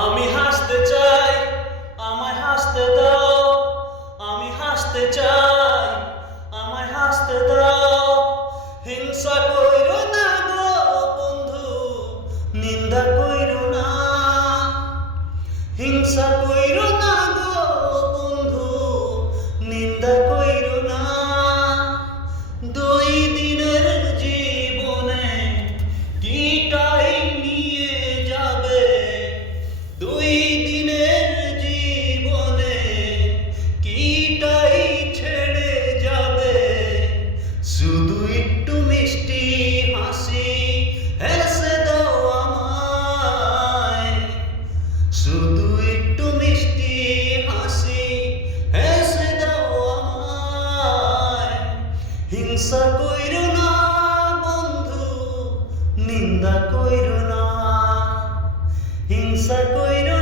আমি হাসতে চাই, আমায় হাসতে দাও। আমি হাসতে চাই, আমায় হাসতে দাও। হিংসা কইরো না গো বন্ধু, নিন্দা কইরো না। হিংসা কইরো না গো বন্ধু, নিন্দা কইরো না। দুই দিনের জীবনে কিটাই নিয়ে যাবে। দুই দিনের জীবনে কিটাই ছেড়ে যাবে। শুধু একটু মিষ্টি হাসি হেসে দাও আমায়। শুধু একটু মিষ্টি হাসি হেসে দাও আমায়। হিংসা কইরো না বন্ধু, নিন্দা কইরো না। হিংসা কইরো